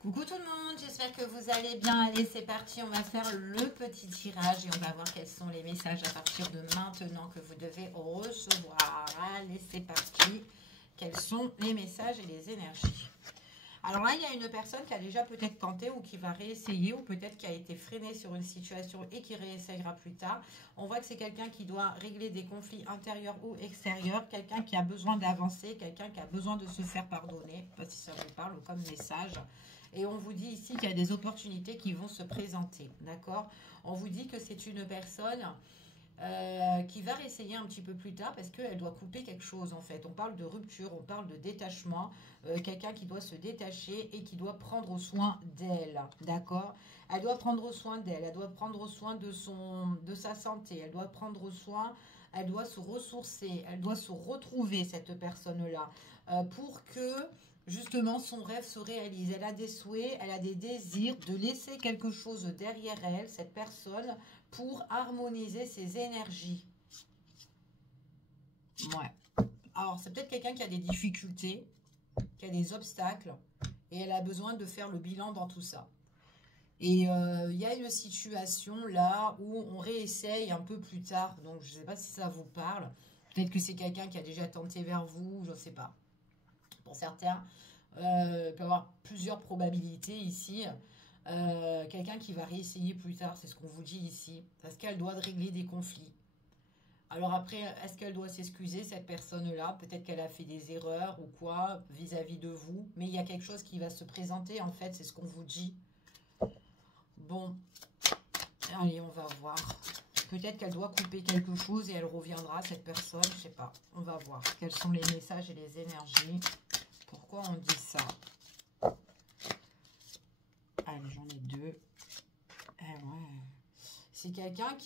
Coucou tout le monde, j'espère que vous allez bien. Allez, c'est parti, on va faire le petit tirage et on va voir quels sont les messages à partir de maintenant que vous devez recevoir. Allez, c'est parti. Quels sont les messages et les énergies? Alors là, il y a une personne qui a déjà peut-être tenté ou qui va réessayer ou peut-être qui a été freinée sur une situation et qui réessayera plus tard. On voit que c'est quelqu'un qui doit régler des conflits intérieurs ou extérieurs, quelqu'un qui a besoin d'avancer, quelqu'un qui a besoin de se faire pardonner. Je ne sais pas si ça vous parle comme message. Et on vous dit ici qu'il y a des opportunités qui vont se présenter, d'accord? On vous dit que c'est une personne qui va réessayer un petit peu plus tard parce qu'elle doit couper quelque chose en fait. On parle de rupture, on parle de détachement, quelqu'un qui doit se détacher et qui doit prendre soin d'elle, d'accord? Elle doit prendre soin d'elle, elle doit prendre soin de sa santé, elle doit prendre soin, elle doit se ressourcer, elle doit se retrouver cette personne-là pour que justement son rêve se réalise. Elle a des souhaits, elle a des désirs de laisser quelque chose derrière elle, cette personne, pour harmoniser ses énergies. Ouais. Alors, c'est peut-être quelqu'un qui a des difficultés, qui a des obstacles, et elle a besoin de faire le bilan dans tout ça. Et il y a une situation là où on réessaye un peu plus tard, donc je ne sais pas si ça vous parle. Peut-être que c'est quelqu'un qui a déjà tenté vers vous, je ne sais pas. Pour certains, il peut y avoir plusieurs probabilités ici. Quelqu'un qui va réessayer plus tard, c'est ce qu'on vous dit ici, parce qu'elle doit régler des conflits. Alors après, est-ce qu'elle doit s'excuser, cette personne-là? Peut-être qu'elle a fait des erreurs ou quoi vis-à-vis de vous, mais il y a quelque chose qui va se présenter, en fait, c'est ce qu'on vous dit. Bon, allez, on va voir. Peut-être qu'elle doit couper quelque chose et elle reviendra, cette personne, je sais pas. On va voir quels sont les messages et les énergies. Pourquoi on dit ça? Allez, j'en ai deux. Ouais. C'est quelqu'un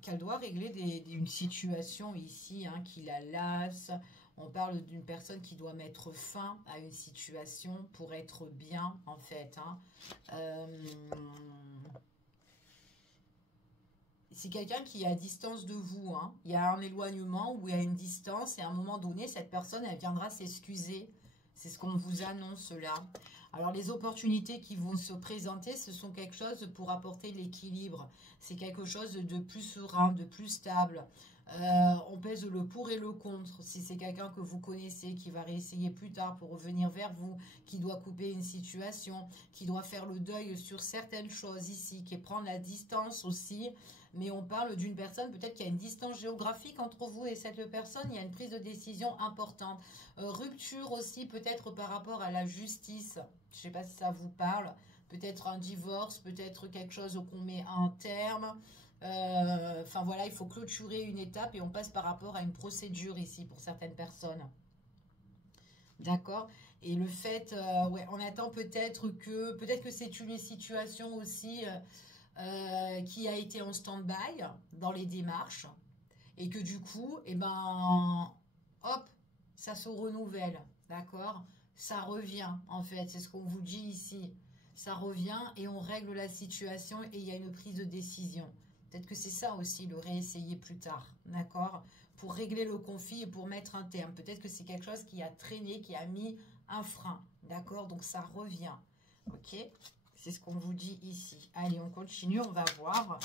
qu'elle doit régler une situation ici, hein, qui la lasse. On parle d'une personne qui doit mettre fin à une situation pour être bien, en fait. Hein. C'est quelqu'un qui est à distance de vous. Hein. Il y a un éloignement ou il y a une distance et à un moment donné, cette personne, elle viendra s'excuser. C'est ce qu'on vous annonce là. Alors, les opportunités qui vont se présenter, ce sont quelque chose pour apporter l'équilibre. C'est quelque chose de plus serein, de plus stable. On pèse le pour et le contre. Si c'est quelqu'un que vous connaissez, qui va réessayer plus tard pour revenir vers vous, qui doit couper une situation, qui doit faire le deuil sur certaines choses ici, qui prend la distance aussi. Mais on parle d'une personne, peut-être qu'il y a une distance géographique entre vous et cette personne, il y a une prise de décision importante. Rupture aussi peut-être par rapport à la justice. Je ne sais pas si ça vous parle. Peut-être un divorce, peut-être quelque chose qu'on met un terme. Enfin voilà, il faut clôturer une étape et on passe par rapport à une procédure ici pour certaines personnes. D'accord? Et le fait, ouais, on attend peut-être que c'est une situation aussi qui a été en stand-by dans les démarches et que du coup, eh ben, hop, ça se renouvelle, d'accord? Ça revient, en fait, c'est ce qu'on vous dit ici. Ça revient et on règle la situation et il y a une prise de décision. Peut-être que c'est ça aussi, le réessayer plus tard, d'accord? Pour régler le conflit et pour mettre un terme. Peut-être que c'est quelque chose qui a traîné, qui a mis un frein, d'accord? Donc ça revient, ok? C'est ce qu'on vous dit ici. Allez, on continue, on va voir.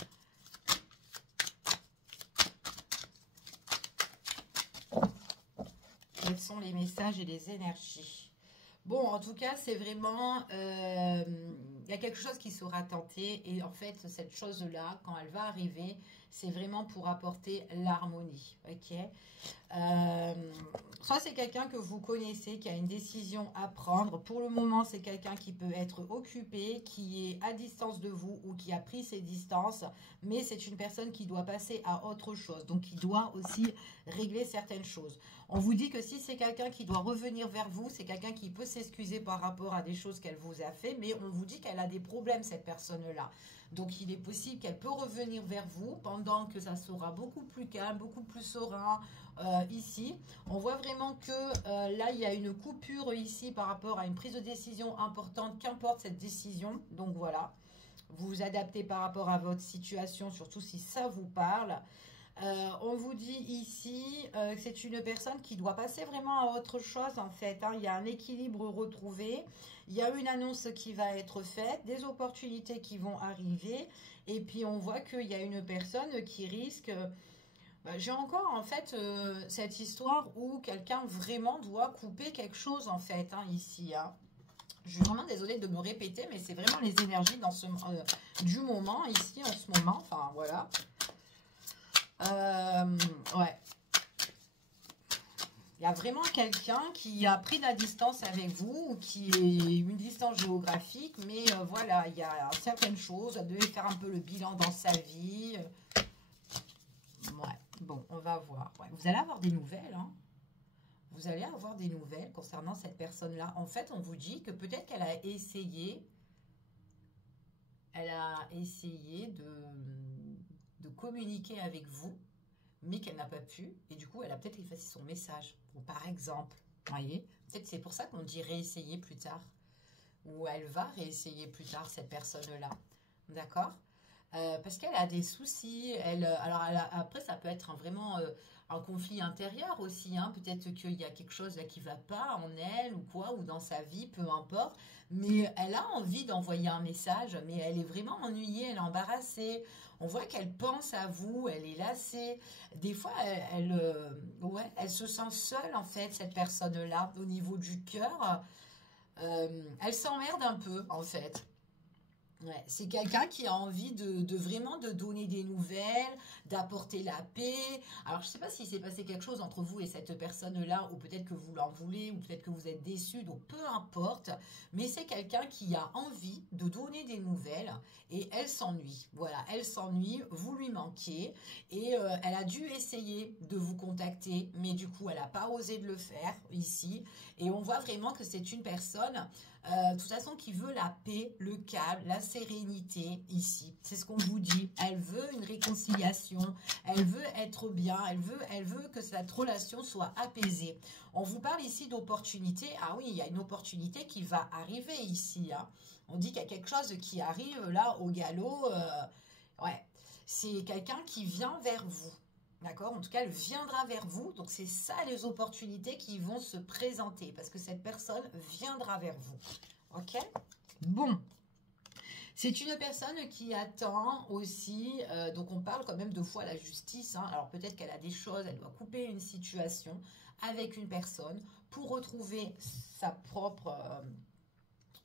Quels sont les messages et les énergies? Bon, en tout cas, c'est vraiment... il y a quelque chose qui sera tenté. Et en fait, cette chose-là, quand elle va arriver, c'est vraiment pour apporter l'harmonie. Ok? Soit c'est quelqu'un que vous connaissez, qui a une décision à prendre. Pour le moment, c'est quelqu'un qui peut être occupé, qui est à distance de vous ou qui a pris ses distances. Mais c'est une personne qui doit passer à autre chose. Donc, qui doit aussi régler certaines choses. On vous dit que si c'est quelqu'un qui doit revenir vers vous, c'est quelqu'un qui peut s'excuser par rapport à des choses qu'elle vous a fait, mais on vous dit qu'elle a des problèmes, cette personne-là. Donc, il est possible qu'elle peut revenir vers vous pendant que ça sera beaucoup plus calme, beaucoup plus serein ici. On voit vraiment que là, il y a une coupure ici par rapport à une prise de décision importante, qu'importe cette décision. Donc, voilà. Vous vous adaptez par rapport à votre situation, surtout si ça vous parle. On vous dit ici que c'est une personne qui doit passer vraiment à autre chose en fait, hein. Il y a un équilibre retrouvé, il y a une annonce qui va être faite, des opportunités qui vont arriver et puis on voit qu'il y a une personne qui risque... j'ai encore en fait cette histoire où quelqu'un vraiment doit couper quelque chose en fait, hein, ici, hein. Je suis vraiment désolée de me répéter, mais c'est vraiment les énergies dans du moment ici en ce moment, enfin voilà. Ouais. Il y a vraiment quelqu'un qui a pris de la distance avec vous, ou qui est une distance géographique, mais voilà, il y a certaines choses, elle devait faire un peu le bilan dans sa vie. Ouais, bon, on va voir. Ouais, vous allez avoir des nouvelles, hein. Vous allez avoir des nouvelles concernant cette personne-là. En fait, on vous dit que peut-être qu'elle a essayé... Elle a essayé de communiquer avec vous, mais qu'elle n'a pas pu. Et du coup, elle a peut-être effacé son message. Bon, par exemple, vous voyez, peut-être c'est pour ça qu'on dit réessayer plus tard. Ou elle va réessayer plus tard, cette personne-là. D'accord? Parce qu'elle a des soucis. Alors, après, ça peut être vraiment un conflit intérieur aussi, hein. Peut-être qu'il y a quelque chose là qui ne va pas en elle ou quoi, ou dans sa vie, peu importe. Mais elle a envie d'envoyer un message, mais elle est vraiment ennuyée, elle est embarrassée. On voit qu'elle pense à vous, elle est lassée. Des fois, ouais, elle se sent seule, en fait, cette personne-là, au niveau du cœur. Elle s'emmerde un peu, en fait. Ouais, c'est quelqu'un qui a envie de vraiment de donner des nouvelles, d'apporter la paix. Alors, je ne sais pas s'il s'est passé quelque chose entre vous et cette personne-là, ou peut-être que vous l'en voulez, ou peut-être que vous êtes déçu, donc peu importe. Mais c'est quelqu'un qui a envie de donner des nouvelles et elle s'ennuie. Voilà, elle s'ennuie, vous lui manquez et elle a dû essayer de vous contacter, mais du coup, elle n'a pas osé de le faire ici. Et on voit vraiment que c'est une personne... de toute façon, qui veut la paix, le calme, la sérénité ici. C'est ce qu'on vous dit. Elle veut une réconciliation, elle veut être bien, elle veut que cette relation soit apaisée. On vous parle ici d'opportunité. Ah oui, il y a une opportunité qui va arriver ici, hein. On dit qu'il y a quelque chose qui arrive là au galop. Ouais, c'est quelqu'un qui vient vers vous. D'accord? En tout cas, elle viendra vers vous. Donc, c'est ça les opportunités qui vont se présenter. Parce que cette personne viendra vers vous. OK? Bon. C'est une personne qui attend aussi. Donc, on parle quand même deux fois la justice, hein. Alors, peut-être qu'elle a des choses. Elle doit couper une situation avec une personne pour retrouver sa propre...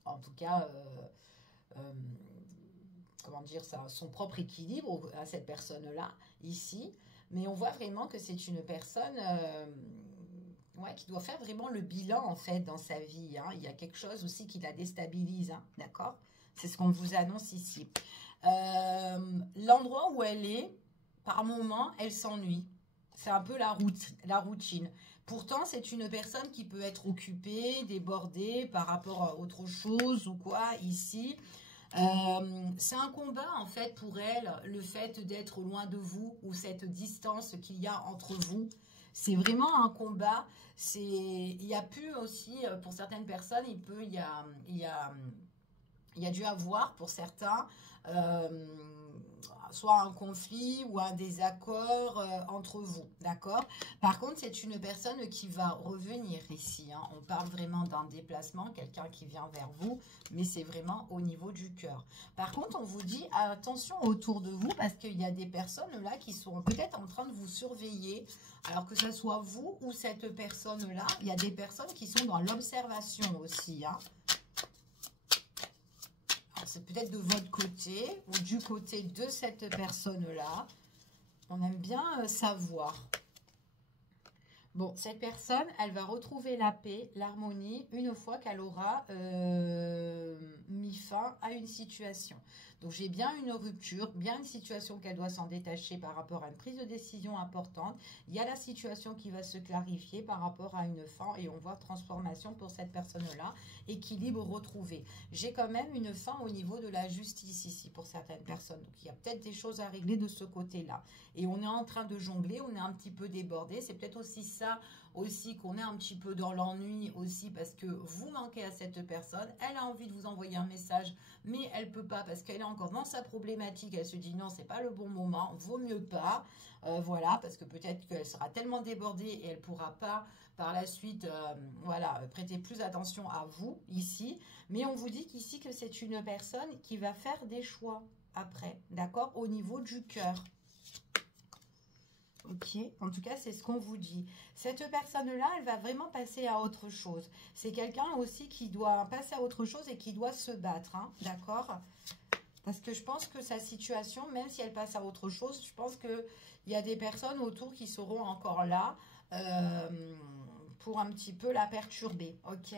en tout cas... comment dire ça, son propre équilibre à cette personne-là, ici. Mais on voit vraiment que c'est une personne ouais, qui doit faire vraiment le bilan, en fait, dans sa vie, hein. Il y a quelque chose aussi qui la déstabilise, hein, d'accord? C'est ce qu'on vous annonce ici. L'endroit où elle est, par moment, elle s'ennuie. C'est un peu la routine. Pourtant, c'est une personne qui peut être occupée, débordée par rapport à autre chose ou quoi, ici. C'est un combat en fait pour elle, le fait d'être loin de vous ou cette distance qu'il y a entre vous. C'est vraiment un combat. Il y a pu aussi, pour certaines personnes, il y a dû avoir pour certains soit un conflit ou un désaccord entre vous, d'accord? Par contre, c'est une personne qui va revenir ici, hein. On parle vraiment d'un déplacement, quelqu'un qui vient vers vous, mais c'est vraiment au niveau du cœur. Par contre, on vous dit attention autour de vous parce qu'il y a des personnes là qui sont peut-être en train de vous surveiller. Alors que ce soit vous ou cette personne-là, il y a des personnes qui sont dans l'observation aussi, hein. C'est peut-être de votre côté ou du côté de cette personne-là. On aime bien savoir. Bon, cette personne, elle va retrouver la paix, l'harmonie, une fois qu'elle aura mis fin à une situation. Donc, j'ai bien une rupture, bien une situation qu'elle doit s'en détacher par rapport à une prise de décision importante. Il y a la situation qui va se clarifier par rapport à une fin et on voit transformation pour cette personne-là, équilibre retrouvé. J'ai quand même une fin au niveau de la justice ici pour certaines personnes. Donc, il y a peut-être des choses à régler de ce côté-là. Et on est en train de jongler, on est un petit peu débordé. C'est peut-être aussi ça aussi qu'on est un petit peu dans l'ennui aussi parce que vous manquez à cette personne. Elle a envie de vous envoyer un message, mais elle peut pas parce qu'elle est encore dans sa problématique. Elle se dit non, c'est pas le bon moment, vaut mieux pas. Voilà, parce que peut-être qu'elle sera tellement débordée et elle pourra pas par la suite, voilà, prêter plus attention à vous ici. Mais on vous dit qu'ici que c'est une personne qui va faire des choix après, d'accord, au niveau du cœur. Ok, en tout cas, c'est ce qu'on vous dit. Cette personne-là, elle va vraiment passer à autre chose. C'est quelqu'un aussi qui doit passer à autre chose et qui doit se battre, hein, d'accord? Parce que je pense que sa situation, même si elle passe à autre chose, je pense qu'il y a des personnes autour qui seront encore là pour un petit peu la perturber, ok?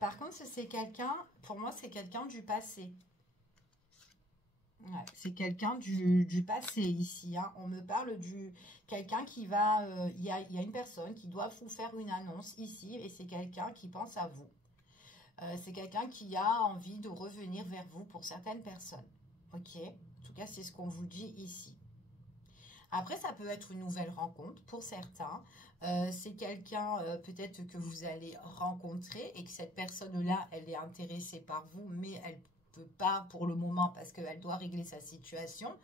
Par contre, c'est quelqu'un, pour moi, c'est quelqu'un du passé. Ouais, c'est quelqu'un du passé ici, hein. On me parle du quelqu'un qui va... Il y a une personne qui doit vous faire une annonce ici et c'est quelqu'un qui pense à vous. C'est quelqu'un qui a envie de revenir vers vous pour certaines personnes. Ok? En tout cas, c'est ce qu'on vous dit ici. Après, ça peut être une nouvelle rencontre pour certains. C'est quelqu'un peut-être que vous allez rencontrer et que cette personne-là, elle est intéressée par vous, mais elle peut pas pour le moment parce qu'elle doit régler sa situation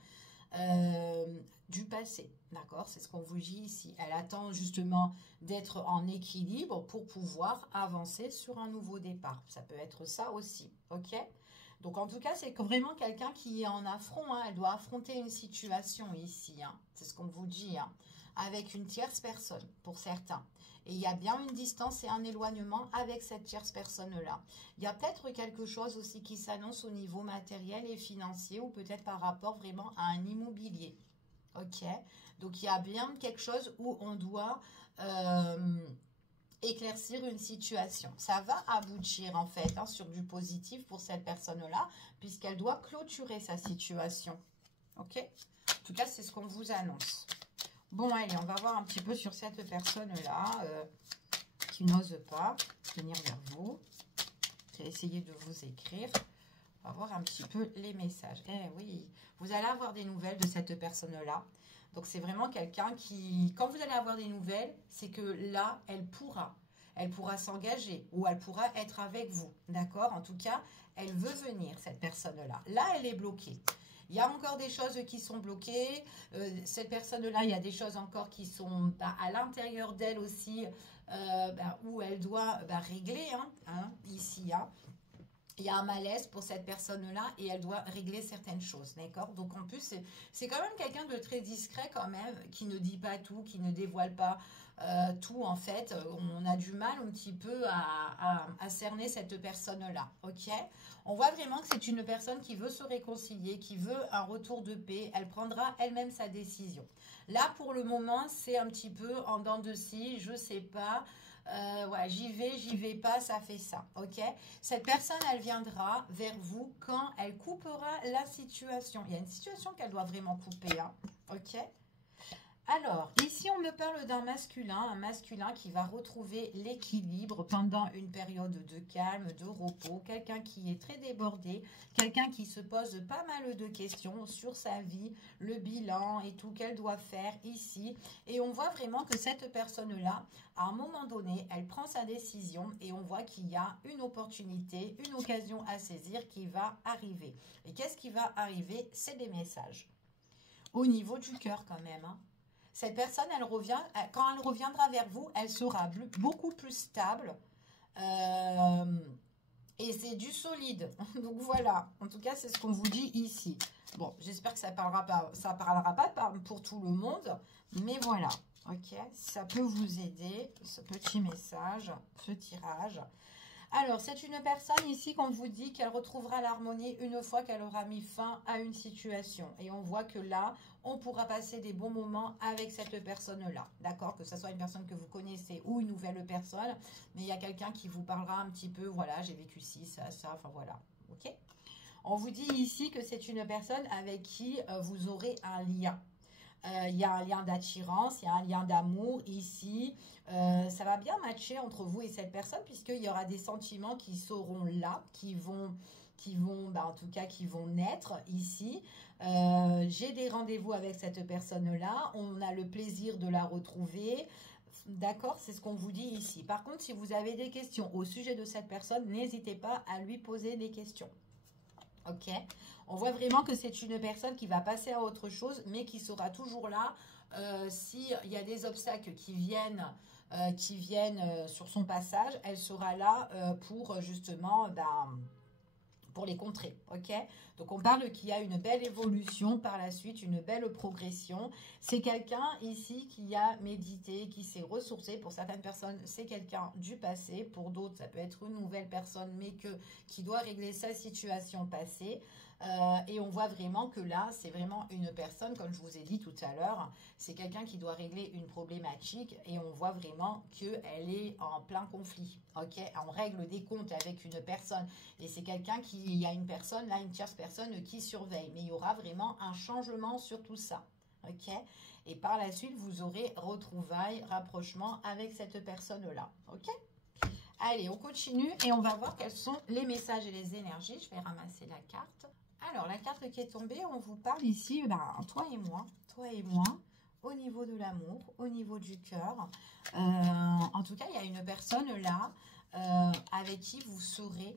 du passé, d'accord? C'est ce qu'on vous dit ici. Elle attend justement d'être en équilibre pour pouvoir avancer sur un nouveau départ. Ça peut être ça aussi, ok? Donc en tout cas, c'est vraiment quelqu'un qui est en affront, hein. Elle doit affronter une situation ici, hein. C'est ce qu'on vous dit, hein, avec une tierce personne pour certains. Et il y a bien une distance et un éloignement avec cette tierce personne-là. Il y a peut-être quelque chose aussi qui s'annonce au niveau matériel et financier ou peut-être par rapport vraiment à un immobilier. Ok? Donc, il y a bien quelque chose où on doit éclaircir une situation. Ça va aboutir en fait, hein, sur du positif pour cette personne-là puisqu'elle doit clôturer sa situation. Ok? En tout cas, c'est ce qu'on vous annonce. Bon, allez, on va voir un petit peu sur cette personne-là qui n'ose pas venir vers vous, qui a essayé de vous écrire. On va voir un petit peu les messages. Eh oui, vous allez avoir des nouvelles de cette personne-là. Donc, c'est vraiment quelqu'un qui, quand vous allez avoir des nouvelles, c'est que là, elle pourra s'engager ou elle pourra être avec vous. D'accord? En tout cas, elle veut venir, cette personne-là. Là, elle est bloquée. Il y a encore des choses qui sont bloquées. Cette personne-là, il y a des choses encore qui sont à l'intérieur d'elle aussi, où elle doit régler, ici. Hein. Il y a un malaise pour cette personne-là et elle doit régler certaines choses, d'accord? Donc en plus, c'est quand même quelqu'un de très discret quand même, qui ne dit pas tout, qui ne dévoile pas tout en fait. On a du mal un petit peu à cerner cette personne-là, ok? On voit vraiment que c'est une personne qui veut se réconcilier, qui veut un retour de paix. Elle prendra elle-même sa décision. Là, pour le moment, c'est un petit peu en dents de scie, je sais pas. Ouais, j'y vais pas, ça fait ça, ok? Cette personne, elle viendra vers vous quand elle coupera la situation. Il y a une situation qu'elle doit vraiment couper, hein, ok? Alors, ici, on me parle d'un masculin, un masculin qui va retrouver l'équilibre pendant une période de calme, de repos, quelqu'un qui est très débordé, quelqu'un qui se pose pas mal de questions sur sa vie, le bilan et tout qu'elle doit faire ici. Et on voit vraiment que cette personne-là, à un moment donné, elle prend sa décision et on voit qu'il y a une opportunité, une occasion à saisir qui va arriver. Et qu'est-ce qui va arriver? C'est des messages. Au niveau du cœur quand même, hein. Cette personne, quand elle reviendra vers vous, elle sera beaucoup plus stable. Et c'est du solide. Donc voilà, en tout cas, c'est ce qu'on vous dit ici. Bon, j'espère que ça parlera pas pour tout le monde. Mais voilà, ok, ça peut vous aider, ce petit message, ce tirage. Alors, c'est une personne ici qu'on vous dit qu'elle retrouvera l'harmonie une fois qu'elle aura mis fin à une situation. Et on voit que là, on pourra passer des bons moments avec cette personne-là. D'accord? Que ce soit une personne que vous connaissez ou une nouvelle personne. Mais il y a quelqu'un qui vous parlera un petit peu, voilà, j'ai vécu ci, ça, enfin voilà. Ok? On vous dit ici que c'est une personne avec qui vous aurez un lien. Il y a un lien d'attirance, il y a un lien d'amour ici. Ça va bien matcher entre vous et cette personne puisqu'il y aura des sentiments qui seront là, qui vont en tout cas, qui vont naître ici. J'ai des rendez-vous avec cette personne-là. On a le plaisir de la retrouver. D'accord, c'est ce qu'on vous dit ici. Par contre, si vous avez des questions au sujet de cette personne, n'hésitez pas à lui poser des questions. Ok, on voit vraiment que c'est une personne qui va passer à autre chose, mais qui sera toujours là s'il y a des obstacles qui viennent sur son passage. Elle sera là pour justement pour les contrer, ok? Donc, on parle qu'il y a une belle évolution par la suite, une belle progression. C'est quelqu'un ici qui a médité, qui s'est ressourcé. Pour certaines personnes, c'est quelqu'un du passé. Pour d'autres, ça peut être une nouvelle personne, mais qui doit régler sa situation passée. Et on voit vraiment que là, c'est vraiment une personne, comme je vous ai dit tout à l'heure, c'est quelqu'un qui doit régler une problématique et on voit vraiment qu'elle est en plein conflit. Ok, on règle des comptes avec une personne et c'est quelqu'un il y a une personne, là, une tierce personne qui surveille. Mais il y aura vraiment un changement sur tout ça. Ok, et par la suite, vous aurez retrouvailles, rapprochement avec cette personne-là. Ok. Allez, on continue et on va voir quels sont les messages et les énergies. Je vais ramasser la carte. Alors, la carte qui est tombée, on vous parle ici, toi et moi, au niveau de l'amour, au niveau du cœur. En tout cas, il y a une personne là avec qui vous serez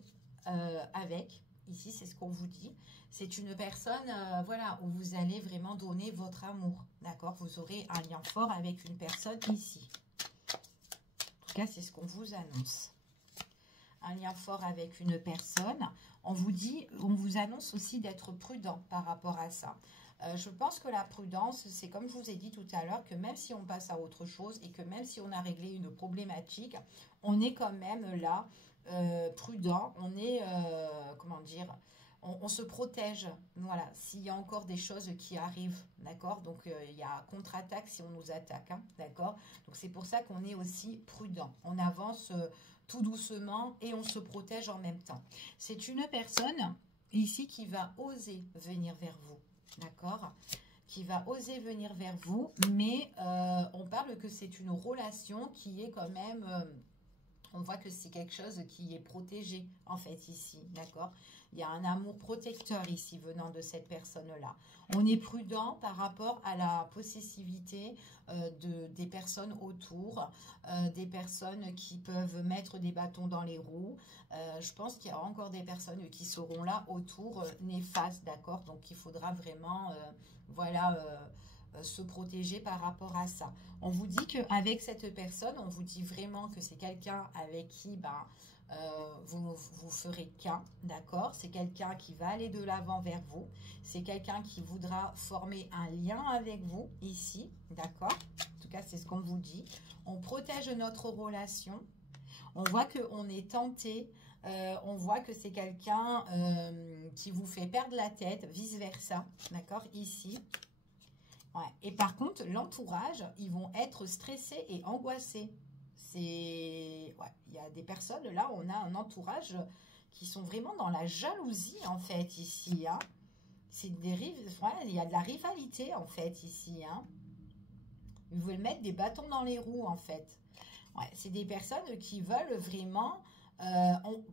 avec. Ici, c'est ce qu'on vous dit. C'est une personne, voilà, où vous allez vraiment donner votre amour. D'accord? Vous aurez un lien fort avec une personne ici. En tout cas, c'est ce qu'on vous annonce. Un lien fort avec une personne. On vous annonce aussi d'être prudent par rapport à ça. Je pense que la prudence, c'est comme je vous ai dit tout à l'heure, que même si on passe à autre chose et que même si on a réglé une problématique, on est quand même là prudent. On est, comment dire, on se protège. Voilà, s'il y a encore des choses qui arrivent, d'accord? Donc, il y a contre-attaque si on nous attaque, hein, d'accord? Donc, c'est pour ça qu'on est aussi prudent. On avance tout doucement et on se protège en même temps. C'est une personne ici qui va oser venir vers vous, d'accord? Qui va oser venir vers vous, mais on parle que c'est une relation qui est quand même... on voit que c'est quelque chose qui est protégé, en fait, ici, d'accord? Il y a un amour protecteur ici, venant de cette personne-là. On est prudent par rapport à la possessivité des personnes autour, des personnes qui peuvent mettre des bâtons dans les roues. Je pense qu'il y a encore des personnes qui seront là autour, néfastes, d'accord? Donc, il faudra vraiment, voilà... se protéger par rapport à ça. On vous dit qu'avec cette personne, on vous dit vraiment que c'est quelqu'un avec qui vous ferez qu'un, d'accord? C'est quelqu'un qui va aller de l'avant vers vous. C'est quelqu'un qui voudra former un lien avec vous ici, d'accord? En tout cas, c'est ce qu'on vous dit. On protège notre relation. On voit qu'on est tenté. On voit que c'est quelqu'un qui vous fait perdre la tête, vice-versa, d'accord? Ici. Ouais. Et par contre, l'entourage, ils vont être stressés et angoissés. Ouais, il y a des personnes, là, on a un entourage qui sont vraiment dans la jalousie, en fait, ici. Hein. Il y a de la rivalité, en fait, ici. Hein. Ils veulent mettre des bâtons dans les roues, en fait. Ouais, c'est des personnes qui veulent vraiment...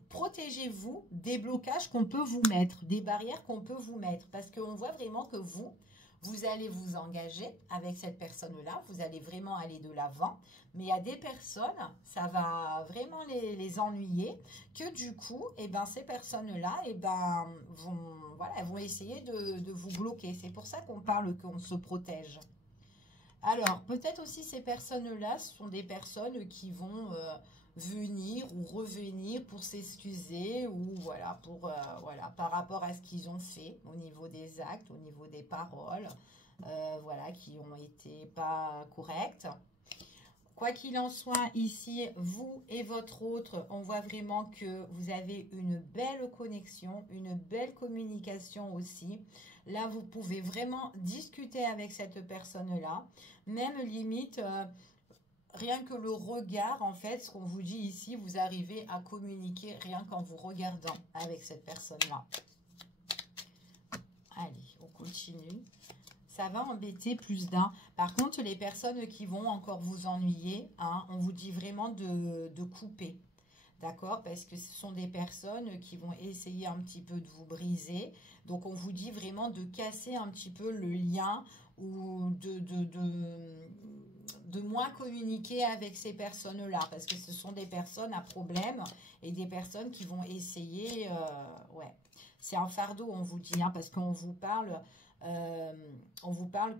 protégez-vous des blocages qu'on peut vous mettre, des barrières qu'on peut vous mettre. Parce qu'on voit vraiment que vous allez vous engager avec cette personne-là, vous allez vraiment aller de l'avant, mais il y a des personnes, ça va vraiment les ennuyer, que du coup, ces personnes-là vont essayer de vous bloquer. C'est pour ça qu'on parle qu'on se protège. Alors, peut-être aussi ces personnes-là sont des personnes qui vont venir ou revenir pour s'excuser ou voilà, par rapport à ce qu'ils ont fait au niveau des actes, au niveau des paroles, voilà, qui ont été pas correctes. Quoi qu'il en soit, ici, vous et votre autre, on voit vraiment que vous avez une belle connexion, une belle communication aussi. Là, vous pouvez vraiment discuter avec cette personne-là. Même limite, rien que le regard, en fait, ce qu'on vous dit ici, vous arrivez à communiquer rien qu'en vous regardant avec cette personne-là. Allez, on continue. Ça va embêter plus d'un. Par contre, les personnes qui vont encore vous ennuyer, hein, on vous dit vraiment de couper. D'accord? Parce que ce sont des personnes qui vont essayer un petit peu de vous briser. Donc, on vous dit vraiment de casser un petit peu le lien ou moins communiquer avec ces personnes-là, parce que ce sont des personnes à problème et des personnes qui vont essayer, ouais, c'est un fardeau, on vous dit, hein, parce qu'on vous parle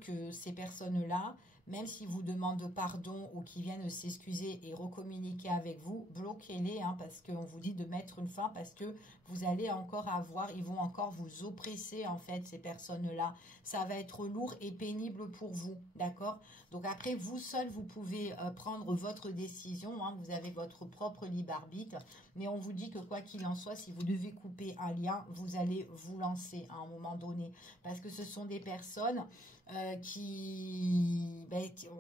que ces personnes-là, même s'ils vous demandent pardon ou qu'ils viennent s'excuser et recommuniquer avec vous, bloquez-les, hein, parce qu'on vous dit de mettre une fin, parce que vous allez encore avoir, ils vont encore vous oppresser, en fait, ces personnes-là. Ça va être lourd et pénible pour vous, d'accord? Donc après, vous seul, vous pouvez prendre votre décision, hein, vous avez votre propre libre arbitre, mais on vous dit que quoi qu'il en soit, si vous devez couper un lien, vous allez vous lancer à un moment donné, parce que ce sont des personnes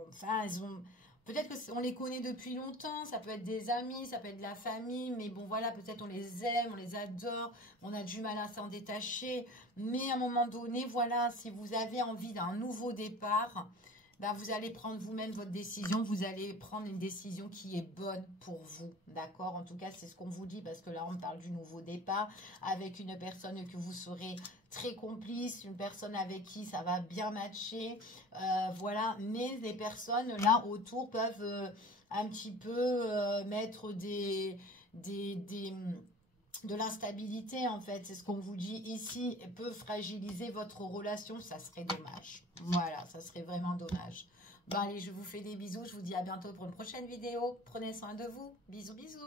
enfin, elles ont... Peut-être qu'on les connaît depuis longtemps, ça peut être des amis, ça peut être de la famille, mais bon voilà, peut-être on les aime, on les adore, on a du mal à s'en détacher, mais à un moment donné, voilà, si vous avez envie d'un nouveau départ, ben vous allez prendre vous-même votre décision, vous allez prendre une décision qui est bonne pour vous, d'accord? En tout cas, c'est ce qu'on vous dit, parce que là, on parle du nouveau départ, avec une personne que vous serez très complice, une personne avec qui ça va bien matcher, voilà, mais les personnes là autour peuvent un petit peu mettre de l'instabilité, en fait, c'est ce qu'on vous dit ici, peut fragiliser votre relation, ça serait dommage. Voilà, ça serait vraiment dommage. Bon, allez, je vous fais des bisous, je vous dis à bientôt pour une prochaine vidéo. Prenez soin de vous. Bisous, bisous.